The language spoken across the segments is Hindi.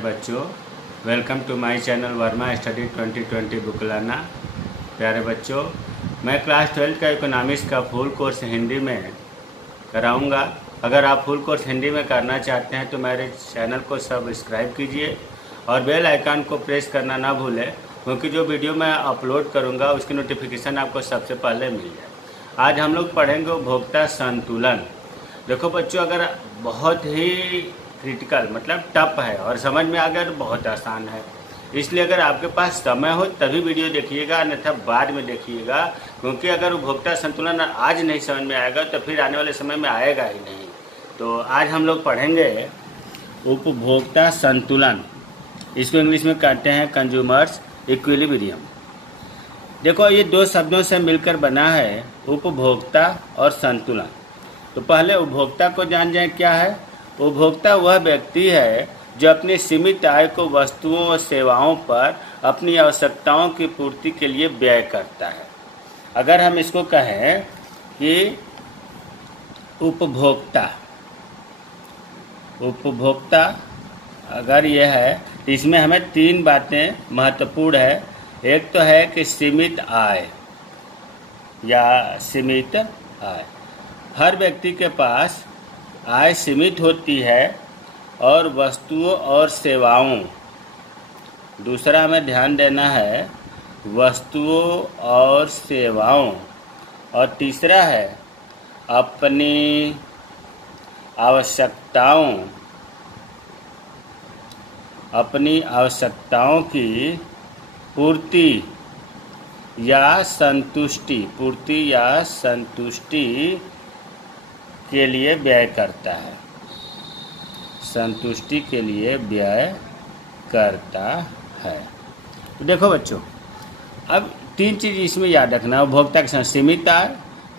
बच्चों, welcome to my channel Verma study 2020 बुकलाना। प्यारे बच्चों, मैं क्लास 12 का इकोनॉमिक्स का फुल कोर्स हिंदी में कराऊंगा। अगर आप फुल कोर्स हिंदी में करना चाहते हैं तो मेरे चैनल को सब्सक्राइब कीजिए और बेल आइकन को प्रेस करना ना भूलें, क्योंकि जो वीडियो मैं अपलोड करूंगा उसकी नोटिफिकेशन आपको सबसे पहले मिल जाए। आज हम लोग पढ़ेंगे उपभोक्ता संतुलन। देखो बच्चों, अगर बहुत ही क्रिटिकल मतलब टफ है और समझ में आ गया तो बहुत आसान है, इसलिए अगर आपके पास समय हो तभी वीडियो देखिएगा, अन्यथा बाद में देखिएगा, क्योंकि अगर उपभोक्ता संतुलन आज नहीं समझ में आएगा तो फिर आने वाले समय में आएगा ही नहीं। तो आज हम लोग पढ़ेंगे उपभोक्ता संतुलन। इसको इंग्लिश में कहते हैं कंज्यूमर्स इक्विलिब्रियम। देखो, ये दो शब्दों से मिलकर बना है उपभोक्ता और संतुलन। तो पहले उपभोक्ता को जान जाए क्या है। उपभोक्ता वह व्यक्ति है जो अपनी सीमित आय को वस्तुओं और सेवाओं पर अपनी आवश्यकताओं की पूर्ति के लिए व्यय करता है। अगर हम इसको कहें कि उपभोक्ता अगर यह है तो इसमें हमें तीन बातें महत्वपूर्ण है। एक तो है कि सीमित आय या सीमित आय। हर व्यक्ति के पास आय सीमित होती है और वस्तुओं और सेवाओं, दूसरा हमें ध्यान देना है वस्तुओं और सेवाओं, और तीसरा है अपनी आवश्यकताओं की पूर्ति या संतुष्टि के लिए व्यय करता है। संतुष्टि के लिए व्यय करता है। तो देखो बच्चों, अब तीन चीज़ इसमें याद रखना। उपभोक्ता के साथ सीमित आय,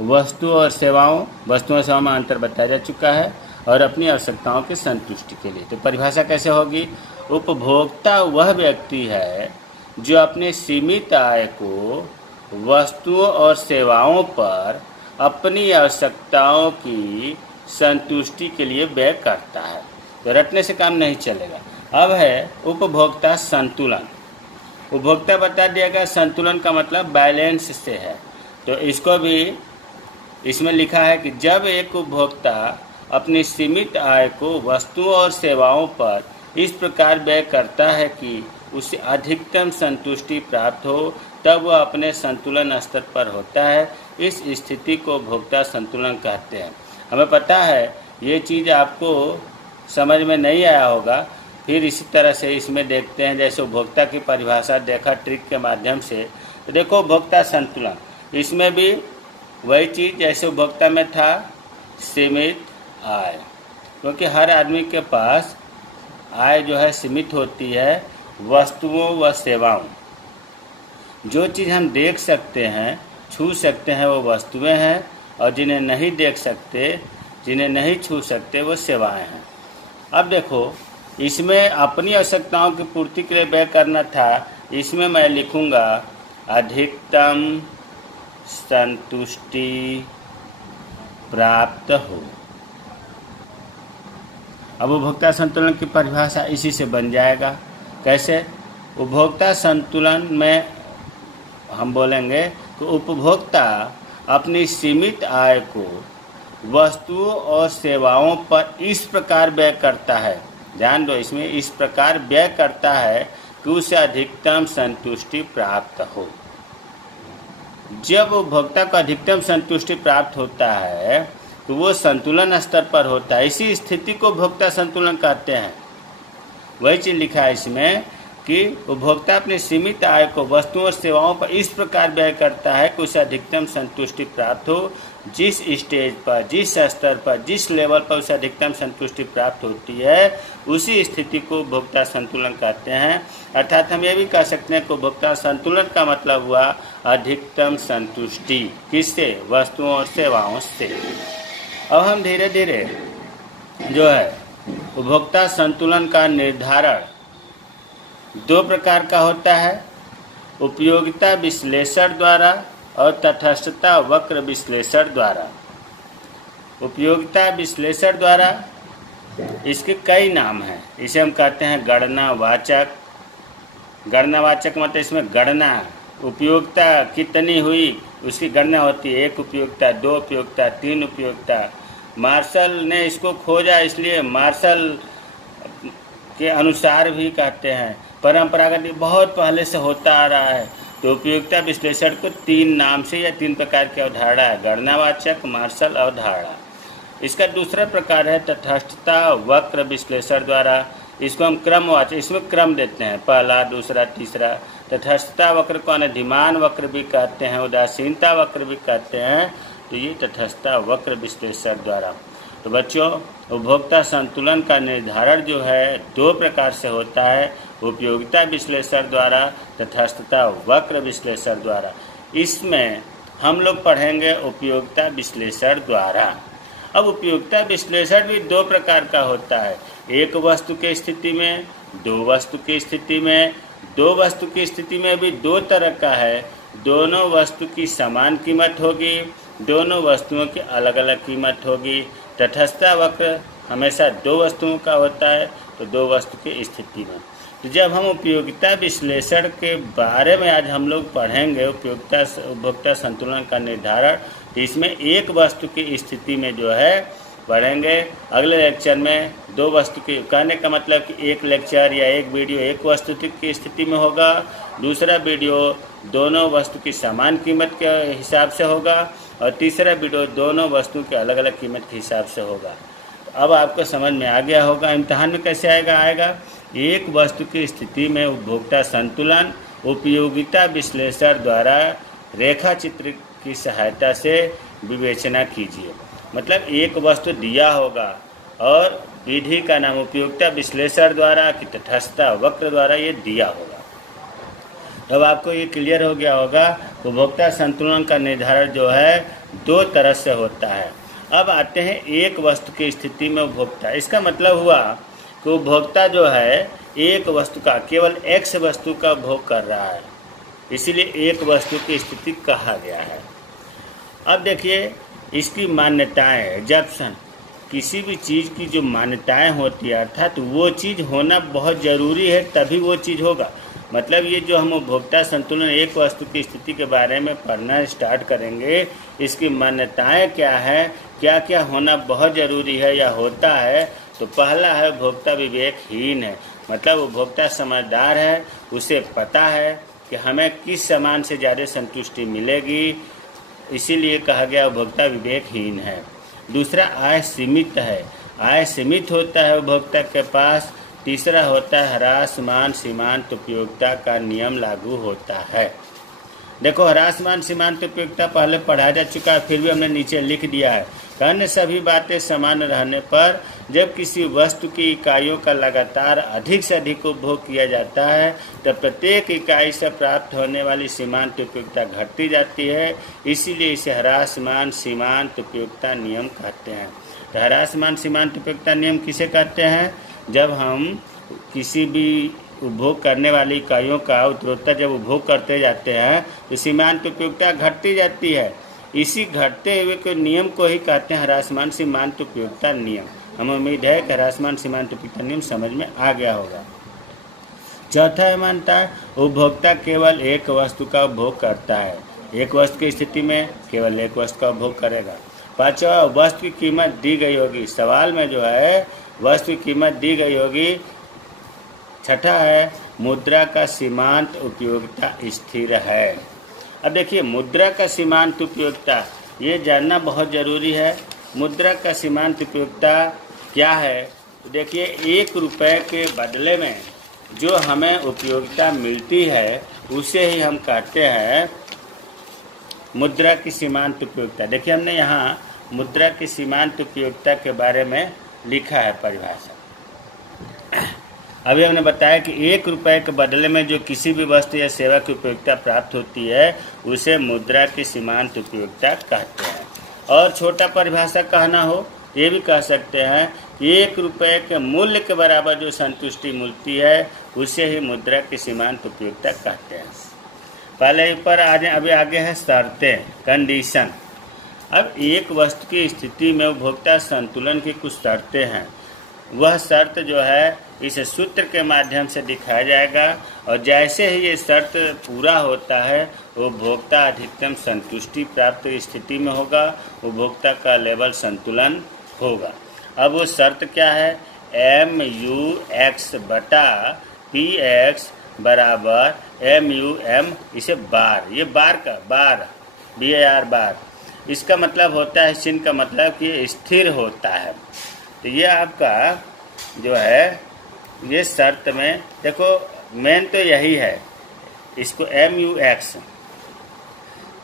वस्तुओं और सेवाओं में अंतर बताया जा चुका है, और अपनी आवश्यकताओं की संतुष्टि के लिए। तो परिभाषा कैसे होगी। उपभोक्ता वह व्यक्ति है जो अपने सीमित आय को वस्तुओं और सेवाओं पर अपनी आवश्यकताओं की संतुष्टि के लिए व्यय करता है। तो रटने से काम नहीं चलेगा। अब है उपभोक्ता संतुलन। उपभोक्ता बता दिया गया, संतुलन का मतलब बैलेंस से है। तो इसको भी इसमें लिखा है कि जब एक उपभोक्ता अपनी सीमित आय को वस्तुओं और सेवाओं पर इस प्रकार व्यय करता है कि उसे अधिकतम संतुष्टि प्राप्त हो, तब वह अपने संतुलन स्तर पर होता है। इस स्थिति को उपभोक्ता संतुलन कहते हैं। हमें पता है ये चीज़ आपको समझ में नहीं आया होगा, फिर इसी तरह से इसमें देखते हैं। जैसे उपभोक्ता की परिभाषा देखा ट्रिक के माध्यम से, तो देखो उपभोक्ता संतुलन, इसमें भी वही चीज़ जैसे उपभोक्ता में था, सीमित आय, क्योंकि हर आदमी के पास आय जो है सीमित होती है वस्तुओं व सेवाओं। जो चीज़ हम देख सकते हैं, छू सकते हैं, वो वस्तुएं हैं, और जिन्हें नहीं देख सकते, जिन्हें नहीं छू सकते, वो सेवाएं हैं। अब देखो, इसमें अपनी आवश्यकताओं की पूर्ति के लिए व्यय करना था, इसमें मैं लिखूंगा अधिकतम संतुष्टि प्राप्त हो। अब उपभोक्ता संतुलन की परिभाषा इसी से बन जाएगा। कैसे। उपभोक्ता संतुलन में हम बोलेंगे कि उपभोक्ता अपनी सीमित आय को वस्तुओं और सेवाओं पर इस प्रकार व्यय करता है, ध्यान दो, इसमें इस प्रकार व्यय करता है कि उसे अधिकतम संतुष्टि प्राप्त हो। जब उपभोक्ता को अधिकतम संतुष्टि प्राप्त होता है तो वो संतुलन स्तर पर होता है। इसी स्थिति को उपभोक्ता संतुलन कहते हैं। वही चीज़ लिखा है इसमें कि उपभोक्ता अपनी सीमित आय को वस्तुओं और सेवाओं पर इस प्रकार व्यय करता है कि उसे अधिकतम संतुष्टि प्राप्त हो। जिस स्टेज पर, जिस स्तर पर, जिस लेवल पर उसे अधिकतम संतुष्टि प्राप्त होती है, उसी स्थिति को उपभोक्ता संतुलन कहते हैं। अर्थात हम ये भी कह सकते हैं कि उपभोक्ता संतुलन का मतलब हुआ अधिकतम संतुष्टि। किससे? वस्तुओं और सेवाओं से। अब हम धीरे धीरे जो है उपभोक्ता संतुलन का निर्धारण दो प्रकार का होता है, उपयोगिता विश्लेषण द्वारा और तटस्थता वक्र विश्लेषण द्वारा। उपयोगिता विश्लेषण द्वारा इसके कई नाम हैं। इसे हम कहते हैं गणनावाचक। गणनावाचक मतलब इसमें गणना, उपयोगिता कितनी हुई उसकी गणना होती है। 1 उपयोगिता, 2 उपयोगिता, 3 उपयोगिता। मार्शल ने इसको खोजा, इसलिए मार्शल के अनुसार भी कहते हैं। परंपरागत बहुत पहले से होता आ रहा है। तो उपयोगिता विश्लेषण को 3 नाम से या 3 प्रकार की अवधारणा है, गणनावाचक, मार्शल अवधारणा। इसका दूसरा प्रकार है तटस्थता वक्र विश्लेषण द्वारा। इसको हम क्रमवाचक, इसमें क्रम देते हैं, पहला, दूसरा, तीसरा। तटस्थता वक्र को अनधिमान वक्र भी कहते हैं, उदासीनता वक्र भी कहते हैं। तो ये तटस्थता वक्र विश्लेषण द्वारा। तो बच्चों, उपभोक्ता संतुलन का निर्धारण जो है 2 प्रकार से होता है, उपयोगिता विश्लेषण द्वारा, तटस्थता वक्र विश्लेषण द्वारा। इसमें हम लोग पढ़ेंगे उपयोगिता विश्लेषण द्वारा। अब उपयोगिता विश्लेषण भी 2 प्रकार का होता है, 1 वस्तु की स्थिति में, 2 वस्तु की स्थिति में। 2 वस्तु की स्थिति में भी 2 तरह का है। दोनों वस्तु की समान कीमत होगी, दोनों वस्तुओं की अलग अलग कीमत होगी। तटस्थता वक्र हमेशा 2 वस्तुओं का होता है, तो 2 वस्तु की स्थिति में। तो जब हम उपयोगिता विश्लेषण के बारे में आज हम लोग पढ़ेंगे, उपभोक्ता संतुलन का निर्धारण, तो इसमें 1 वस्तु की स्थिति में जो है पढ़ेंगे। अगले लेक्चर में 2 वस्तु की, कहने का मतलब कि 1 लेक्चर या 1 वीडियो 1 वस्तु की स्थिति में होगा, दूसरा वीडियो दोनों वस्तु की समान कीमत के हिसाब से होगा, और तीसरा वीडियो दोनों वस्तु के अलग अलग कीमत के हिसाब से होगा। तो अब आपको समझ में आ गया होगा इम्तिहान में कैसे आएगा। 1 वस्तु की स्थिति में उपभोक्ता संतुलन उपयोगिता विश्लेषण द्वारा रेखा चित्र की सहायता से विवेचना कीजिए। मतलब 1 वस्तु दिया होगा और विधि का नाम उपयोगिता विश्लेषण द्वारा कि तटस्थता वक्र द्वारा ये दिया होगा। अब आपको ये क्लियर हो गया होगा। उपभोक्ता संतुलन का निर्धारण जो है 2 तरह से होता है। अब आते हैं 1 वस्तु की स्थिति में उपभोक्ता। इसका मतलब हुआ कि उपभोक्ता जो है 1 वस्तु का, केवल X वस्तु का उपभोग कर रहा है, इसीलिए 1 वस्तु की स्थिति कहा गया है। अब देखिए इसकी मान्यताएं, जब किसी भी चीज़ की जो मान्यताएं होती है, अर्थात वो चीज़ होना बहुत ज़रूरी है तभी वो चीज़ होगा। मतलब ये जो हम उपभोक्ता संतुलन 1 वस्तु की स्थिति के बारे में पढ़ना स्टार्ट करेंगे, इसकी मान्यताएं क्या है, क्या क्या होना बहुत ज़रूरी है या होता है। तो पहला है उपभोक्ता विवेकहीन है, मतलब उपभोक्ता समझदार है, उसे पता है कि हमें किस सामान से ज़्यादा संतुष्टि मिलेगी, इसीलिए कहा गया उपभोक्ता विवेकहीन है। दूसरा आय सीमित है, आय सीमित होता है उपभोक्ता के पास। तीसरा होता है ह्रासमान सीमांत उपयोगिता का नियम लागू होता है। देखो ह्रासमान सीमांत उपयोगिता पहले पढ़ा जा चुका है, फिर भी हमने नीचे लिख दिया है। अन्य सभी बातें समान रहने पर जब किसी वस्तु की इकाइयों का लगातार अधिक से अधिक उपभोग किया जाता है, तब प्रत्येक इकाई से प्राप्त होने वाली सीमांत उपयोगिता घटती जाती है। इसीलिए इसे ह्रासमान सीमांत उपयोगिता नियम कहते हैं। तो ह्रासमान सीमांत उपयोगिता नियम किसे कहते हैं? जब हम किसी भी उपभोग करने वाली इकाइयों का उत्तरोत्तर जब उपभोग करते जाते हैं तो सीमांत उपयोगिता घटती जाती है। इसी घटते हुए के नियम को ही कहते हैं ह्रासमान सीमांत उपयोगिता नियम। हमें उम्मीद है कि ह्रासमान सीमांत उपयोगिता नियम समझ में आ गया होगा। चौथा है मानता है उपभोक्ता केवल 1 वस्तु का उपभोग करता है, 1 वस्तु की स्थिति में केवल 1 वस्तु का उपभोग करेगा। पांचवा वस्तु की कीमत दी गई होगी, सवाल में जो है वस्तु की कीमत दी गई होगी। छठा है मुद्रा का सीमांत उपयोगिता स्थिर है। अब देखिए मुद्रा का सीमांत उपयोगिता ये जानना बहुत ज़रूरी है। मुद्रा का सीमांत उपयोगिता क्या है? तो देखिए 1 रुपये के बदले में जो हमें उपयोगिता मिलती है उसे ही हम कहते हैं मुद्रा की सीमांत उपयोगिता। देखिए हमने यहाँ मुद्रा की सीमांत उपयोगिता के बारे में लिखा है परिभाषा। अभी हमने बताया कि 1 रुपये के बदले में जो किसी भी वस्तु या सेवा की उपयोगिता प्राप्त होती है उसे मुद्रा की सीमांत उपयोगिता कहते हैं। और छोटा परिभाषा कहना हो ये भी कह सकते हैं कि 1 रुपये के मूल्य के बराबर जो संतुष्टि मिलती है उसे ही मुद्रा की सीमांत उपयोगिता कहते हैं। पहले पर अभी आगे है शर्तें, कंडीशन। अब एक वस्तु की स्थिति में उपभोक्ता संतुलन की कुछ शर्तें हैं। वह शर्त जो है इस सूत्र के माध्यम से दिखाया जाएगा, और जैसे ही ये शर्त पूरा होता है उपभोक्ता अधिकतम संतुष्टि प्राप्त स्थिति में होगा, उपभोक्ता का लेवल संतुलन होगा। अब वो शर्त क्या है? MU(x) बटा PX बराबर MUM, इसे बार, ये बार का बार BAR बार, इसका मतलब होता है, चिन्ह का मतलब कि स्थिर होता है। तो ये आपका जो है ये शर्त में देखो मेन तो यही है, इसको MUX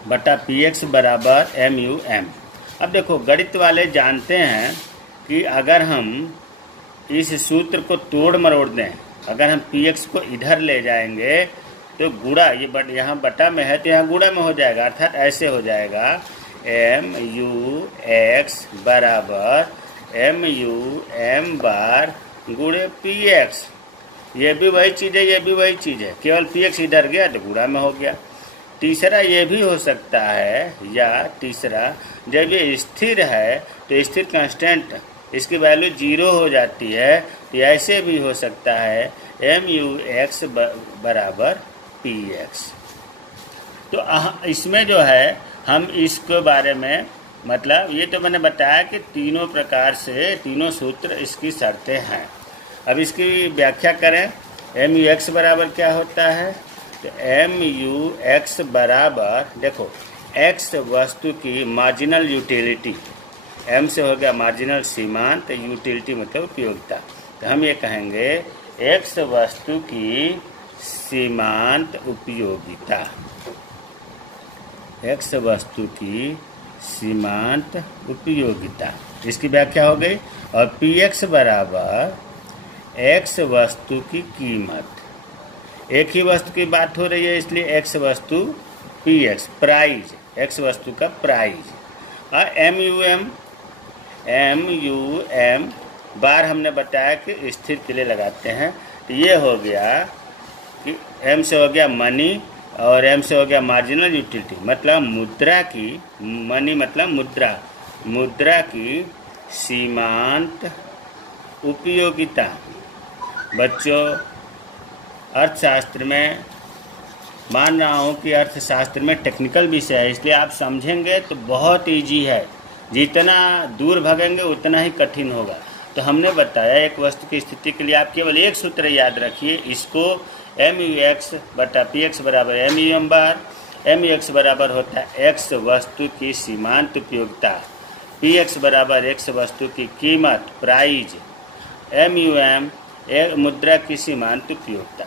बटा PX बराबर MUM। अब देखो गणित वाले जानते हैं कि अगर हम इस सूत्र को तोड़ मरोड़ दें, अगर हम PX को इधर ले जाएंगे तो गुणा, ये यहाँ बटा में है तो यहाँ गुणा में हो जाएगा, अर्थात ऐसे हो जाएगा MUX बराबर MUM बार गुणे PX। ये भी वही चीज़ है, ये भी वही चीज़ है, केवल PX इधर गया तो गुणा में हो गया। तीसरा ये भी हो सकता है, या तीसरा जब ये स्थिर है तो स्थिर कांस्टेंट इसकी वैल्यू 0 हो जाती है, तो ऐसे भी हो सकता है MUX बराबर PX। तो इसमें जो है हम इसके बारे में मतलब ये तो मैंने बताया कि तीनों प्रकार से तीनों सूत्र इसकी शर्तें हैं। अब इसकी व्याख्या करें। MUX बराबर क्या होता है? तो MUX बराबर देखो X वस्तु की मार्जिनल यूटिलिटी, M से हो गया मार्जिनल सीमांत, यूटिलिटी मतलब उपयोगिता। तो हम ये कहेंगे X वस्तु की सीमांत उपयोगिता, X वस्तु की सीमांत उपयोगिता, इसकी व्याख्या हो गई। और PX बराबर X वस्तु की कीमत, एक ही वस्तु की बात हो रही है इसलिए X वस्तु PX प्राइज, X वस्तु का प्राइज। और MUM बार हमने बताया कि स्थिर के लिए लगाते हैं। तो ये हो गया कि M से हो गया मनी और M से हो गया मार्जिनल यूटिलिटी, मतलब मुद्रा की, मनी मतलब मुद्रा, मुद्रा की सीमांत उपयोगिता। बच्चों अर्थशास्त्र में मान रहा हूँ कि अर्थशास्त्र में टेक्निकल विषय है, इसलिए आप समझेंगे तो बहुत इजी है, जितना दूर भागेंगे उतना ही कठिन होगा। तो हमने बताया एक वस्तु की स्थिति के लिए आप केवल एक सूत्र याद रखिए, इसको MUX बटा PX बराबर MUM बार। MUX बराबर होता है X वस्तु की सीमांत उपयोगिता, PX बराबर X वस्तु की कीमत प्राइज, MUM मुद्रा की सीमांत उपयोगिता।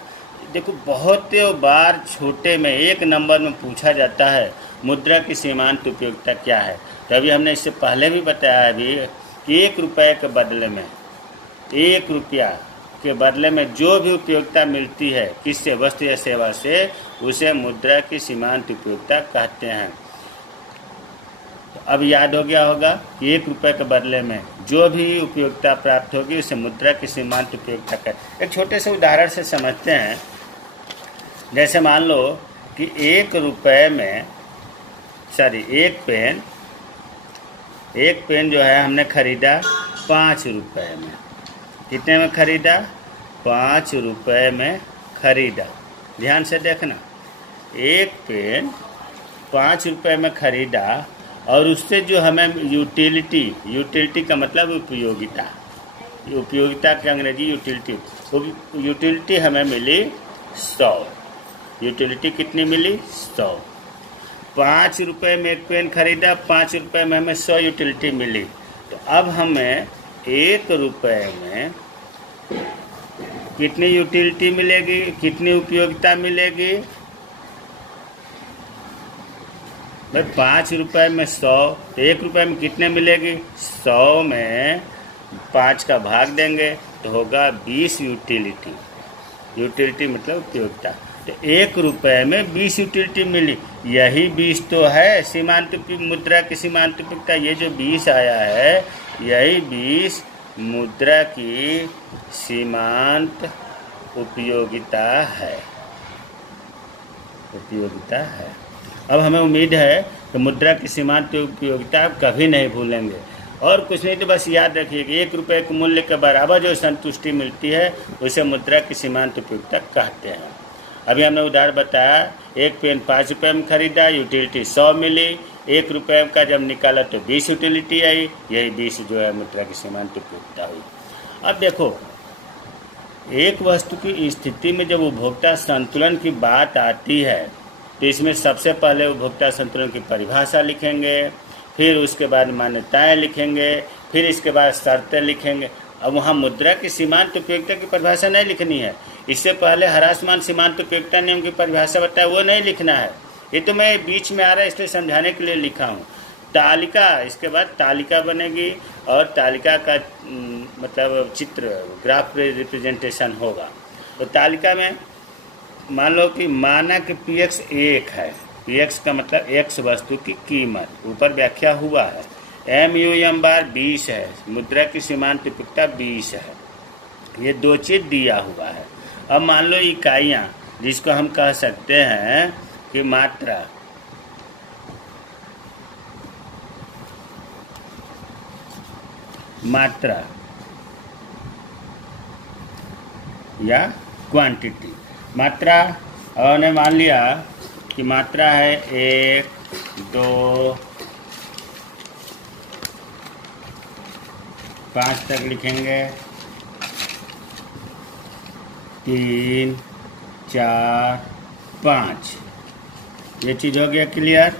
देखो बहुत बार छोटे में एक नंबर में पूछा जाता है मुद्रा की सीमांत उपयोगिता क्या है। तो अभी हमने इससे पहले भी बताया अभी कि 1 रुपये के बदले में, 1 रुपया के बदले में जो भी उपयोगिता मिलती है किससे, वस्तु या सेवा से, उसे मुद्रा की सीमांत उपयोगिता कहते हैं। तो अब याद हो गया होगा कि 1 रुपये के बदले में जो भी उपयोगिता प्राप्त होगी उसे मुद्रा की सीमांत उपयोगिता कहते हैं। एक छोटे से उदाहरण से समझते हैं। जैसे मान लो कि 1 रुपये में एक पेन जो है हमने खरीदा 5 रुपये में। कितने में खरीदा? 5 रुपये में खरीदा। ध्यान से देखना, एक पेन 5 रुपये में खरीदा और उससे जो हमें यूटिलिटी का मतलब उपयोगिता, उपयोगिता के अंग्रेजी यूटिलिटी हमें मिली 100। यूटिलिटी कितनी मिली? 100। 5 रुपये में एक पेन खरीदा, 5 रुपये में हमें 100 यूटिलिटी मिली। तो अब हमें 1 रुपये में कितनी यूटिलिटी मिलेगी, कितनी उपयोगिता मिलेगी? भाई 5 रुपये में 100, तो 1 रुपये में कितने मिलेगी? 100 में 5 का भाग देंगे तो होगा 20 यूटिलिटी। यूटिलिटी मतलब उपयोगिता। तो 1 रुपये में 20 यूटिलिटी मिली। यही 20 तो है सीमांत मुद्रा की सीमांत उपयोगिता। ये जो 20 आया है यही 20 मुद्रा की सीमांत उपयोगिता है। अब हमें उम्मीद है तो मुद्रा की सीमांत उपयोगिता आप कभी नहीं भूलेंगे। और कुछ नहीं, तो बस याद रखिए कि 1 रुपये के मूल्य के बराबर जो संतुष्टि मिलती है उसे मुद्रा की सीमांत उपयोगिता कहते हैं। अभी हमने उदाहरण बताया, एक पेन 5 रुपये में खरीदा, यूटिलिटी 100 मिली, 1 रुपये का जब निकाला तो 20 यूटिलिटी आई, यही 20 जो है मुद्रा की सीमांत उपयोगिता हुई। अब देखो, एक वस्तु की स्थिति में जब उपभोक्ता संतुलन की बात आती है तो इसमें सबसे पहले उपभोक्ता संतुलन की परिभाषा लिखेंगे, फिर उसके बाद मान्यताएं लिखेंगे, फिर इसके बाद शर्तें लिखेंगे। अब वहाँ मुद्रा की सीमांत उपयोगिता की परिभाषा नहीं लिखनी है, इससे पहले ह्रासमान सीमांत उपयोगिता नियम की परिभाषा बताया वो नहीं लिखना है। ये तो मैं बीच में आ रहा है इसलिए समझाने के लिए लिखा हूँ। तालिका, इसके बाद तालिका बनेगी और तालिका का मतलब चित्र, ग्राफ रिप्रेजेंटेशन होगा। तो तालिका में मान लो कि मानक पीएक्स 1 है, पीएक्स का मतलब एक्स वस्तु की कीमत, ऊपर व्याख्या हुआ है। MUM बार 20 है, मुद्रा की सीमांत उपयोगिता 20 है। ये 2 चीज़ दिया हुआ है। अब मान लो इकाइयाँ, जिसको हम कह सकते हैं कि मात्रा, मात्रा या क्वांटिटी। मात्रा, और ने मान लिया कि मात्रा है 1, 2, 5 तक लिखेंगे, 3, 4, 5। ये चीज़ हो गया क्लियर।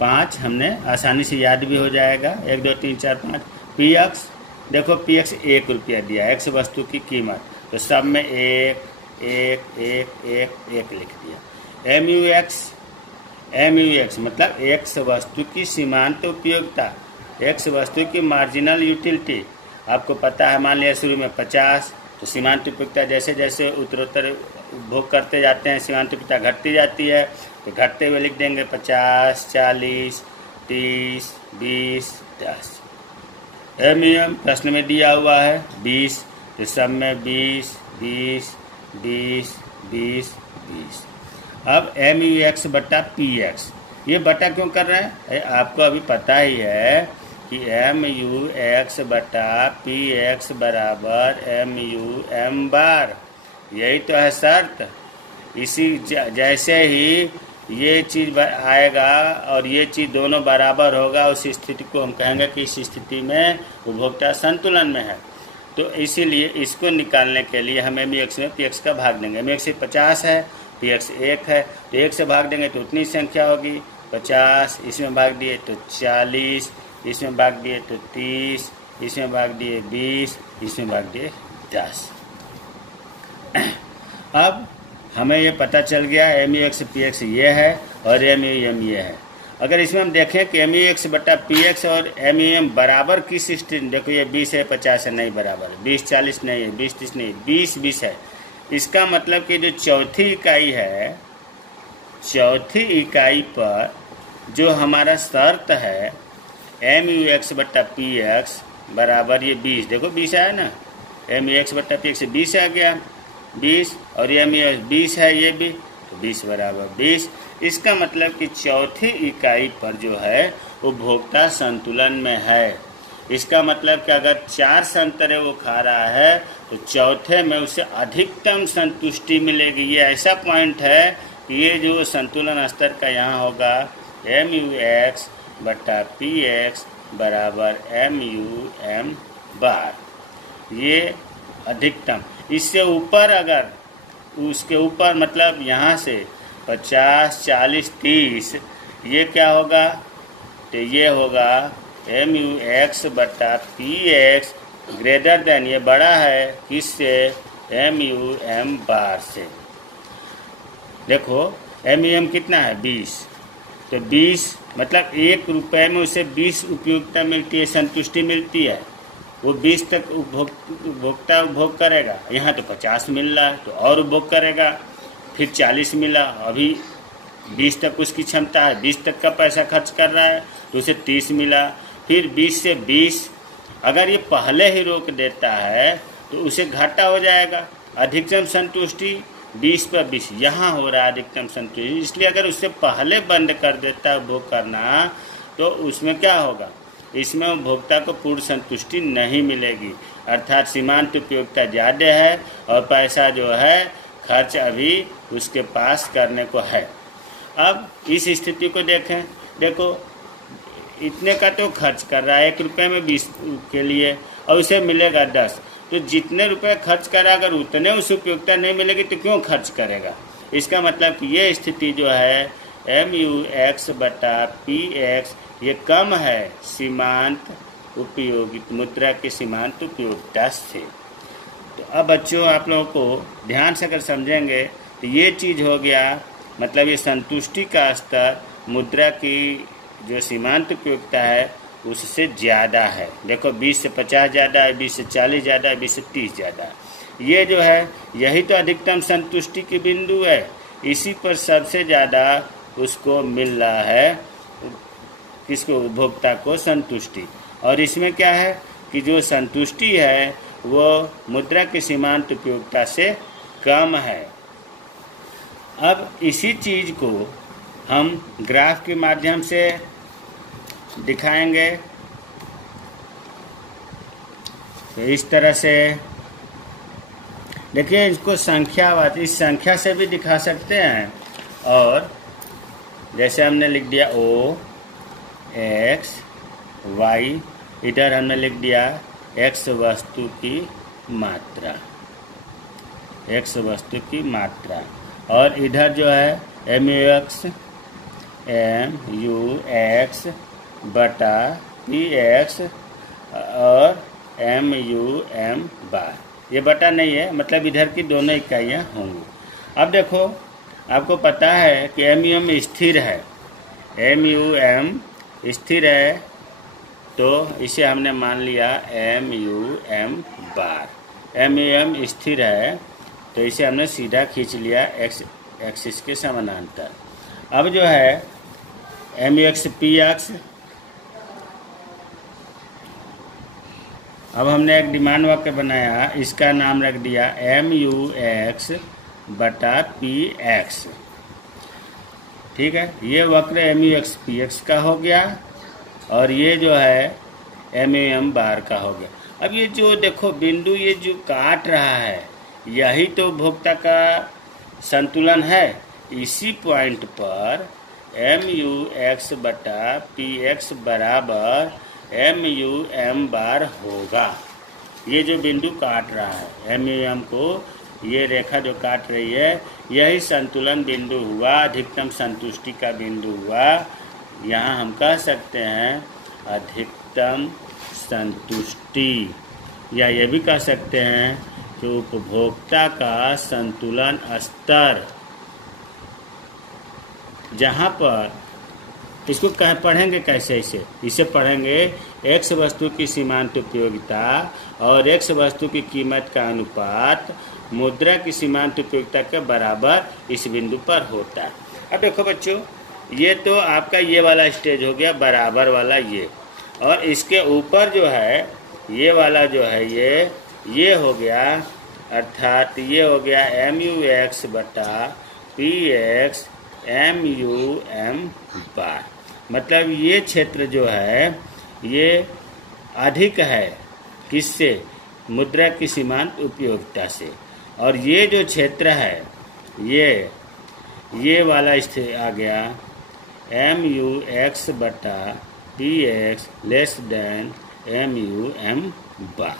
5 हमने आसानी से याद भी हो जाएगा, 1, 2, 3, 4, 5। पीएक्स, देखो पीएक्स 1 रुपया दिया, एक्स वस्तु की कीमत, तो सब में 1, 1, 1, 1, 1 लिख दिया। MUX मतलब एक्स वस्तु की सीमांत उपयोगिता, एक्स वस्तु की मार्जिनल यूटिलिटी। आपको पता है, मान लिया शुरू में 50, तो सीमांत उपयोगिता जैसे जैसे उत्तरोत्तर उपभोग करते जाते हैं सीमांत उपयोगिता घटती जाती है, तो घटते हुए लिख देंगे 50, 40, 30, 20, 10। MUM प्रश्न में दिया हुआ है 20, तो सब में 20, 20, 20, 20, 20। अब MUX बटा PX, ये बटा क्यों कर रहे हैं? आपको अभी पता ही है कि MUX बटा PX बराबर MUM बार, यही तो है शर्त। इसी जैसे ही ये चीज़ आएगा और ये चीज़ दोनों बराबर होगा, उस स्थिति को हम कहेंगे कि इस स्थिति में उपभोक्ता संतुलन में है। तो इसीलिए इसको निकालने के लिए हम MUX में PX का भाग देंगे। MUX 50 है, PX 1 है, तो 1 से भाग देंगे तो उतनी संख्या होगी 50, इसमें भाग दिए तो 40, इसमें भाग दिए तो 30, इसमें भाग दिए 20, इसमें भाग दिए 10। अब हमें ये पता चल गया MUX PX ये है और MUM ये है। अगर इसमें हम देखें कि MUX बटा PX और MUM बराबर किस स्थिति, देखो ये 20 है, 50 है, नहीं बराबर है, 20 40 नहीं है, 20 30 नहीं, 20 20 है। इसका मतलब कि जो चौथी इकाई है, चौथी इकाई पर जो हमारा शर्त है MUX बटा PX बराबर ये 20, देखो 20 आया ना, MUX बटा PX 20 आ गया, 20, और ये MUX 20 है, ये भी, तो 20 बराबर 20। इसका मतलब कि चौथी इकाई पर जो है उपभोक्ता संतुलन में है। इसका मतलब कि अगर 4 संतरे वो खा रहा है तो चौथे में उसे अधिकतम संतुष्टि मिलेगी। ये ऐसा पॉइंट है कि ये जो संतुलन स्तर का यहाँ होगा MUX बटा PX बराबर MUM बार, ये अधिकतम। इससे ऊपर अगर उसके ऊपर मतलब यहाँ से 50 40 30, ये क्या होगा, तो ये होगा MUX बटा PX ग्रेटर देन, ये बड़ा है किससे, MUM बार से। देखो MUM कितना है 20, तो 20 मतलब 1 रुपये में उसे 20 उपयोगिता मिलती है, संतुष्टि मिलती है। वो 20 तक उपभोक्ता उपभोग करेगा, यहाँ तो 50 मिल रहा है तो और उपभोग करेगा, फिर 40 मिला, अभी 20 तक उसकी क्षमता है, 20 तक का पैसा खर्च कर रहा है तो उसे 30 मिला, फिर 20 से 20 अगर ये पहले ही रोक देता है तो उसे घाटा हो जाएगा। अधिकतम संतुष्टि 20 पर 20 यहाँ हो रहा है अधिकतम संतुष्टि। इसलिए अगर उससे पहले बंद कर देता है उपभोग करना तो उसमें क्या होगा, इसमें उपभोक्ता को पूर्ण संतुष्टि नहीं मिलेगी, अर्थात सीमांत उपयोगिता ज़्यादा है और पैसा जो है खर्च अभी उसके पास करने को है। अब इस स्थिति को देखें, देखो इतने का तो खर्च कर रहा है 1 रुपये में 20 के लिए और उसे मिलेगा 10, तो जितने रुपए खर्च करा अगर उतने उसे उपयोगिता नहीं मिलेगी तो क्यों खर्च करेगा। इसका मतलब कि ये स्थिति जो है MUX/PX ये कम है सीमांत उपयोगित मुद्रा की सीमांत उपयोगिता से। तो अब बच्चों आप लोगों को ध्यान से अगर समझेंगे तो ये चीज़ हो गया, मतलब ये संतुष्टि का स्तर मुद्रा की जो सीमांत उपयोगिता है उससे ज़्यादा है। देखो 20 से 50 ज़्यादा है, 20 से 40 ज़्यादा है, 20 से 30 ज़्यादा है। ये जो है यही तो अधिकतम संतुष्टि की बिंदु है, इसी पर सबसे ज़्यादा उसको मिल रहा है, किसको, उपभोक्ता को संतुष्टि। और इसमें क्या है कि जो संतुष्टि है वो मुद्रा की सीमांत उपयोगिता से कम है। अब इसी चीज़ को हम ग्राफ के माध्यम से दिखाएंगे। तो इस तरह से देखिए, इसको संख्यावार इस संख्या से भी दिखा सकते हैं, और जैसे हमने लिख दिया OX Y, इधर हमने लिख दिया X वस्तु की मात्रा, X वस्तु की मात्रा, और इधर जो है MUX/PX और MUM बार, ये बटा नहीं है, मतलब इधर की दोनों इकाइयाँ होंगी। अब देखो आपको पता है कि MUM स्थिर है, MUM स्थिर है, तो इसे हमने मान लिया MUM बार। MUM स्थिर है तो इसे हमने सीधा खींच लिया X एक्सिस के समानांतर। अब जो है MUX/PX, अब हमने एक डिमांड वाक्य बनाया, इसका नाम रख दिया MUX/PX। ठीक है, ये वक्र MUX/PX का हो गया और ये जो है MUM बार का हो गया। अब ये जो देखो बिंदु ये जो काट रहा है यही तो उपभोक्ता का संतुलन है। इसी पॉइंट पर MUX/PX बराबर MUM बार होगा। ये जो बिंदु काट रहा है MUM को, ये रेखा जो काट रही है यही संतुलन बिंदु हुआ, अधिकतम संतुष्टि का बिंदु हुआ। यहाँ हम कह सकते हैं अधिकतम संतुष्टि, या ये भी कह सकते हैं कि उपभोक्ता का संतुलन स्तर, जहाँ पर इसको पढ़ेंगे कैसे, इसे पढ़ेंगे X वस्तु की सीमांत उपयोगिता और X वस्तु की कीमत का अनुपात मुद्रा की सीमांत उपयोगिता के बराबर इस बिंदु पर होता है। अब देखो बच्चों, ये तो आपका ये वाला स्टेज हो गया बराबर वाला ये, और इसके ऊपर जो है ये वाला जो है ये हो गया, अर्थात ये हो गया MUX/PX MUM बार। मतलब ये क्षेत्र जो है ये अधिक है किससे, मुद्रा की सीमांत उपयोगिता से, और ये जो क्षेत्र है ये वाला स्थिति आ गया MUX/PX लेस देन MUM बार।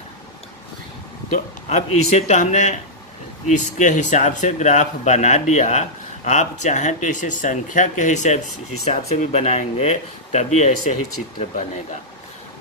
तो अब इसे तो हमने इसके हिसाब से ग्राफ बना दिया। आप चाहें तो इसे संख्या के हिसाब से भी बनाएंगे, तभी ऐसे ही चित्र बनेगा।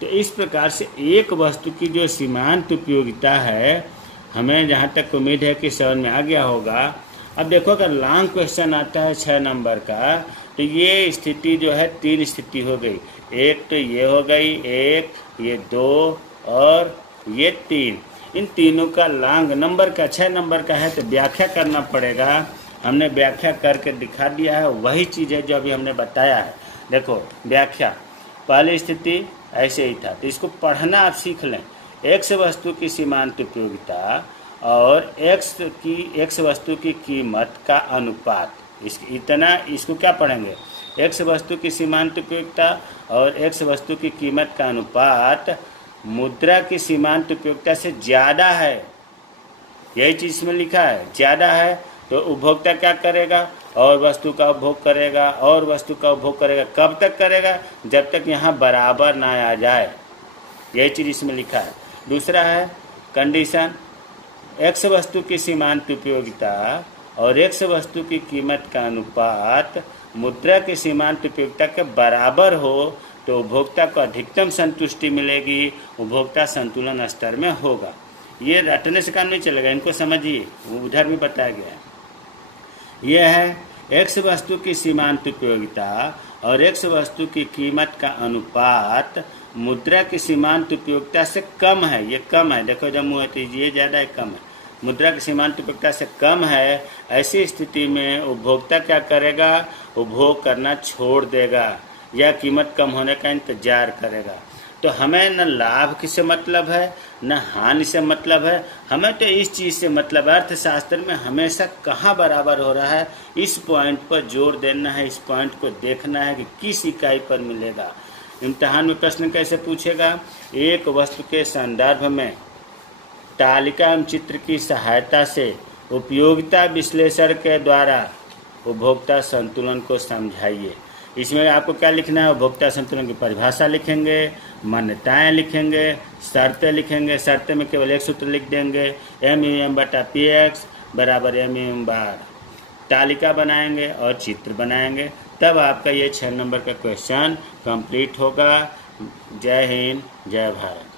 तो इस प्रकार से एक वस्तु की जो सीमांत उपयोगिता है, हमें जहाँ तक उम्मीद है कि समझ में आ गया होगा। अब देखो, अगर लॉन्ग क्वेश्चन आता है 6 नंबर का, तो ये स्थिति जो है 3 स्थिति हो गई। एक तो ये हो गई, एक ये 2 और ये 3। इन तीनों का लॉन्ग नंबर का 6 नंबर का है तो व्याख्या करना पड़ेगा। हमने व्याख्या करके दिखा दिया है, वही चीज़ है जो अभी हमने बताया है। देखो व्याख्या, पहली स्थिति ऐसे ही था, तो इसको पढ़ना आप सीख लें। X वस्तु की सीमांत उपयोगिता और एक्स वस्तु की कीमत का अनुपात, इसको क्या पढ़ेंगे, एक्स वस्तु की सीमांत उपयोगिता और एक्स वस्तु की कीमत का अनुपात मुद्रा की सीमांत उपयोगिता से ज़्यादा है, यही चीज़ इसमें लिखा है, ज़्यादा है। तो उपभोक्ता क्या करेगा, और वस्तु का उपभोग करेगा, और वस्तु का उपभोग करेगा। कब तक करेगा, जब तक यहाँ बराबर ना आ जाए, यही चीज़ इसमें लिखा है। दूसरा है कंडीशन, एक्स वस्तु की सीमांत उपयोगिता और एक्स वस्तु की कीमत का अनुपात मुद्रा की सीमांत उपयोगिता के बराबर हो तो उपभोक्ता को अधिकतम संतुष्टि मिलेगी, उपभोक्ता संतुलन स्तर में होगा। ये रटने से काम नहीं चलेगा, इनको समझिए, उधर भी बताया गया है। यह है एक्स वस्तु की सीमांत उपयोगिता और एक्स वस्तु की कीमत का अनुपात मुद्रा की सीमांत उपयोगिता से कम है, ये कम है, देखो जब मुँह ये ज़्यादा है, कम है, मुद्रा की सीमांत उपयोगिता से कम है। ऐसी स्थिति में उपभोक्ता क्या करेगा, उपभोग करना छोड़ देगा या कीमत कम होने का इंतजार करेगा। तो हमें न लाभ से मतलब है न हानि से मतलब है, हमें तो इस चीज़ से मतलब है, अर्थशास्त्र में हमेशा कहाँ बराबर हो रहा है इस पॉइंट पर जोर देना है, इस पॉइंट को देखना है कि किस इकाई पर मिलेगा। इम्तिहान में प्रश्न कैसे पूछेगा, एक वस्तु के संदर्भ में तालिका एवं चित्र की सहायता से उपयोगिता विश्लेषण के द्वारा उपभोक्ता संतुलन को समझाइए। इसमें आपको क्या लिखना है, उपभोक्ता संतुलन की परिभाषा लिखेंगे, मान्यताएं लिखेंगे, शर्तें लिखेंगे। शर्तें में केवल एक सूत्र लिख देंगे, MUM/PX बराबर MUM बार। तालिका बनाएंगे और चित्र बनाएंगे, तब आपका ये 6 नंबर का क्वेश्चन कंप्लीट होगा। जय हिंद, जय भारत।